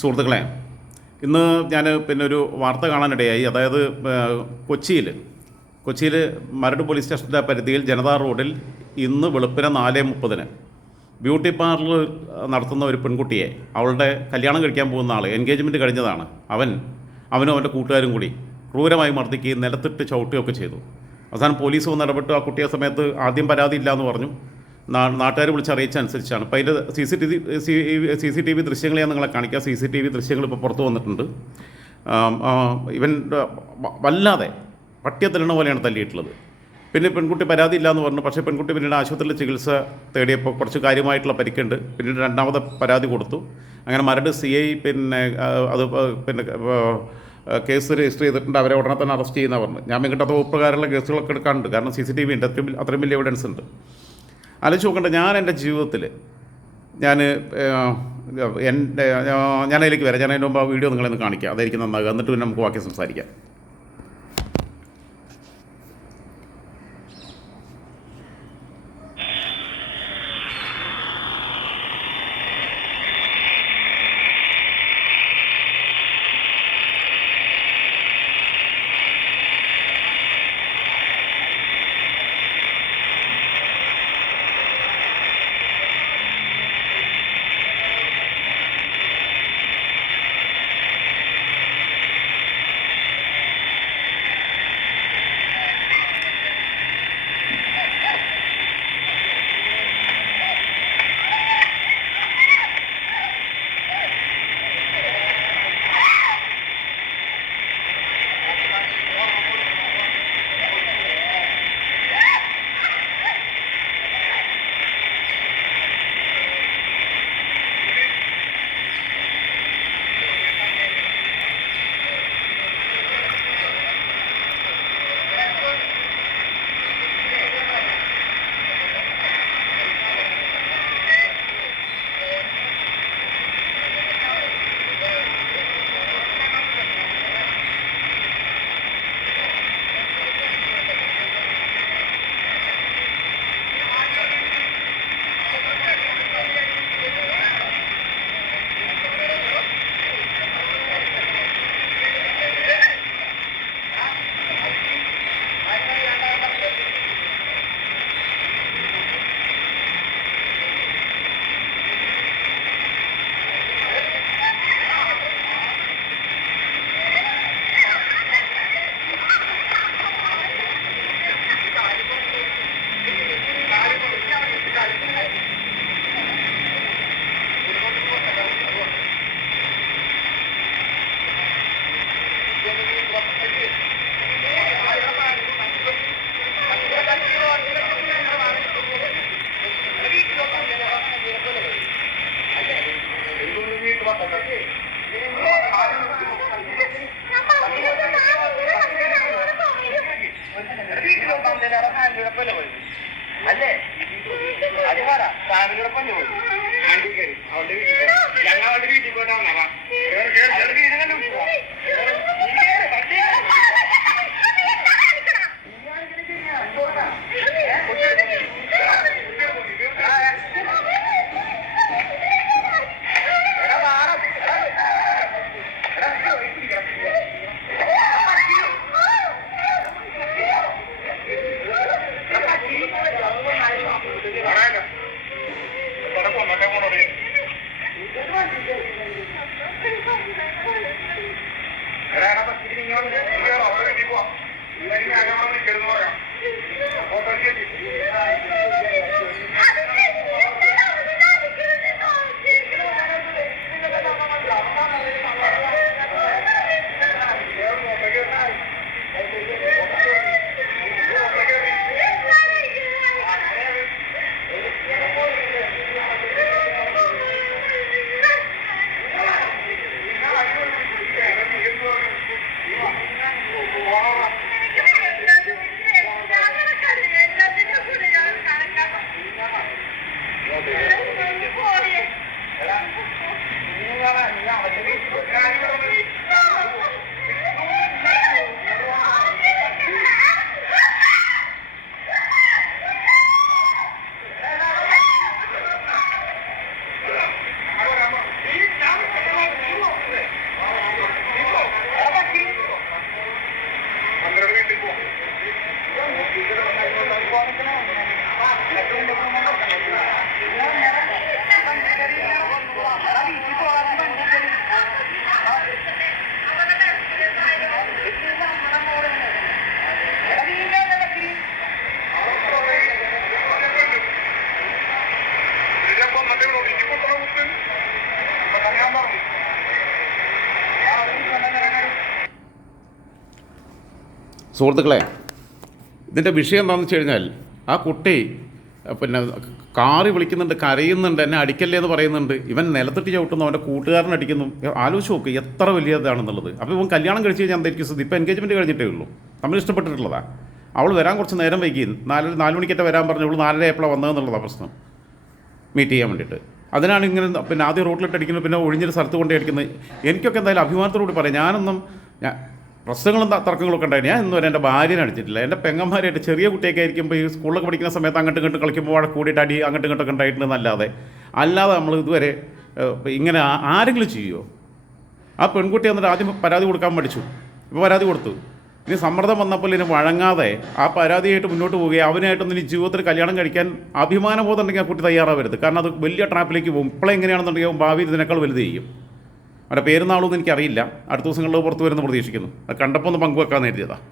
സുഹൃത്തുക്കളെ, ഇന്ന് ഞാൻ ഒരു വാർത്ത കാണാനിടയായി. അതായത് കൊച്ചിയിൽ മരട് പോലീസ് സ്റ്റേഷൻ്റെ പരിധിയിൽ ജനതാ റോഡിൽ ഇന്ന് വെളുപ്പിനെ 4:30 ബ്യൂട്ടി പാർലർ നടത്തുന്ന ഒരു പെൺകുട്ടിയെ, അവളുടെ കല്യാണം കഴിക്കാൻ പോകുന്ന ആൾ, എൻഗേജ്മെൻറ്റ് കഴിഞ്ഞതാണ്, അവനും അവൻ്റെ കൂട്ടുകാരും കൂടി ക്രൂരമായി മർദ്ദിക്കുകയും നിലത്തിട്ട് ചവിട്ടുകയൊക്കെ ചെയ്തു. അവസാനം പോലീസ് വന്ന് ഇടപെട്ട് ആ കുട്ടിയെ സമയത്ത് ആദ്യം പരാതി ഇല്ലയെന്ന് പറഞ്ഞു. നാട്ടുകാർ വിളിച്ചറിയിച്ചനുസരിച്ചാണ്. അപ്പോൾ അതിൻ്റെ CCTV ദൃശ്യങ്ങൾ ഞാൻ നിങ്ങളെ കാണിക്കാം. CCTV ദൃശ്യങ്ങൾ ഇപ്പോൾ പുറത്തു വന്നിട്ടുണ്ട്. ഇവൻ വല്ലാതെ പട്ടിയെ തല്ലണ പോലെയാണ് തല്ലിയിട്ടുള്ളത്. പിന്നെ പെൺകുട്ടി പരാതി ഇല്ലയെന്ന് പറഞ്ഞു. പക്ഷേ പെൺകുട്ടി പിന്നീട് ആശുപത്രിയിൽ ചികിത്സ തേടിയപ്പോൾ കുറച്ച് കാര്യമായിട്ടുള്ള പരിക്കുണ്ട്. പിന്നീട് രണ്ടാമത് പരാതി കൊടുത്തു. അങ്ങനെ മരട് CI കേസ് രജിസ്റ്റർ ചെയ്തിട്ടുണ്ട്. അവരെ ഉടനെ തന്നെ അറസ്റ്റ് ചെയ്യുന്ന പറഞ്ഞു. ഞാൻ കിട്ടാത്ത വകുപ്പുകാരുള്ള കേസുകളൊക്കെ എടുക്കാനുണ്ട്. കാരണം CCTV ഉണ്ട്, അത്രയും വലിയ എവിഡൻസ് ഉണ്ട്. ആലോചിച്ച് നോക്കണ്ട, ഞാൻ എൻ്റെ ജീവിതത്തിൽ ഞാനതിലേക്ക് വരാം. ഞാൻ അതിൻ്റെ മുമ്പ് ആ വീഡിയോ നിങ്ങളെന്ന് കാണിക്കാം. അതായിരിക്കും നന്നാകുക. എന്നിട്ട് പിന്നെ നമുക്ക് ബാക്കി സംസാരിക്കാം. അല്ലേ അത് പറ ഫാമിലിയോടൊപ്പം പോയി വണ്ടി കയറി അവളുടെ വീട്ടിൽ ഞങ്ങൾ അവളുടെ വീട്ടിൽ പോയിട്ടാ സുഹൃത്തുക്കളെ, ഇതിൻ്റെ വിഷയം എന്താണെന്ന് വെച്ച് കഴിഞ്ഞാൽ ആ കുട്ടി പിന്നെ കാറി വിളിക്കുന്നുണ്ട്, കരയുന്നുണ്ട്, എന്നെ അടിക്കല്ലേ എന്ന് പറയുന്നുണ്ട്. ഇവൻ നിലത്തിട്ട് ചവിട്ടുന്നു, അവൻ്റെ കൂട്ടുകാരൻ അടിക്കുന്നു. ആലോചിച്ച് നോക്ക് എത്ര വലിയതാണെന്നുള്ളത്. അപ്പോൾ ഇവൻ കല്യാണം കഴിച്ച് കഴിഞ്ഞാൽ എന്തായിരിക്കും സ്ഥിതി? ഇപ്പോൾ എൻഗേജ്മെൻറ്റ് കഴിഞ്ഞിട്ടേ ഉള്ളൂ, തമ്മിൽ ഇഷ്ടപ്പെട്ടിട്ടുള്ളതാണ്. അവൾ വരാൻ കുറച്ച് നേരം വൈകി, 4 മണിക്കറ്റ വരാൻ പറഞ്ഞു. അവൾ 4:30 ആയപ്പോഴാണ് വന്നതെന്നുള്ളതാണ് പ്രശ്നം, മീറ്റ് ചെയ്യാൻ വേണ്ടിയിട്ട്. അതിനാണ് ഇങ്ങനെ പിന്നെ ആദ്യം റോട്ടിലിട്ട് അടിക്കുന്നത്, പിന്നെ ഒഴിഞ്ഞൊരു സ്ഥലത്ത് കൊണ്ടേ അടിക്കുന്നത്. എനിക്കൊക്കെ എന്തായാലും അഭിമാനത്തോടുകൂടി പറയാം, ഞാൻ പ്രശ്നങ്ങളും തർക്കങ്ങളൊക്കെ ഉണ്ടായിരുന്നു. ഞാൻ ഇന്നുവരെ എൻ്റെ ഭാര്യനെ അടിച്ചിട്ടില്ല. എൻ്റെ പെങ്ങന്മാരായിട്ട് ചെറിയ കുട്ടിയൊക്കെ ആയിരിക്കുമ്പോൾ ഈ സ്കൂളിലൊക്കെ പഠിക്കുന്ന സമയത്ത് അങ്ങോട്ടും ഇങ്ങോട്ട് കളിക്കുമ്പോൾ അവിടെ കൂടിയിട്ട് അടി അങ്ങോട്ടും ഇങ്ങോട്ടൊക്കെ ഉണ്ടായിട്ടുണ്ടെന്നല്ലാതെ നമ്മൾ ഇതുവരെ ഇങ്ങനെ ആരെങ്കിലും ചെയ്യുമോ? ആ പെൺകുട്ടി എന്നിട്ട് ആദ്യം പരാതി കൊടുക്കാൻ പഠിച്ചു, ഇപ്പോൾ പരാതി കൊടുത്തു. ഇനി സമ്മർദ്ദം വന്നപ്പോൾ ഇതിന് വഴങ്ങാതെ ആ പരാതിയായിട്ട് മുന്നോട്ട് പോവുകയും അവനായിട്ടൊന്നും ഇനി ജീവിതത്തിൽ കല്യാണം കഴിക്കാൻ അഭിമാനബോധം ഉണ്ടെങ്കിൽ ആ കുട്ടി തയ്യാറാവരുത്. കാരണം അത് വലിയ ട്രാപ്പിലേക്ക് പോകും. ഇപ്പോഴെങ്ങനെയാണെന്നുണ്ടെങ്കിൽ ഭാവിയിൽ ഇതിനേക്കാൾ വലുത് ചെയ്യും. അവരുടെ പേരുന്നാളൊന്നും എനിക്കറിയില്ല. അടുത്ത ദിവസങ്ങളിൽ പുറത്ത് വരുന്ന പ്രതീക്ഷിക്കുന്നു. അത് കണ്ടപ്പോൾ ഒന്ന് പങ്കുവെക്കാൻ നേരിയതാണ്.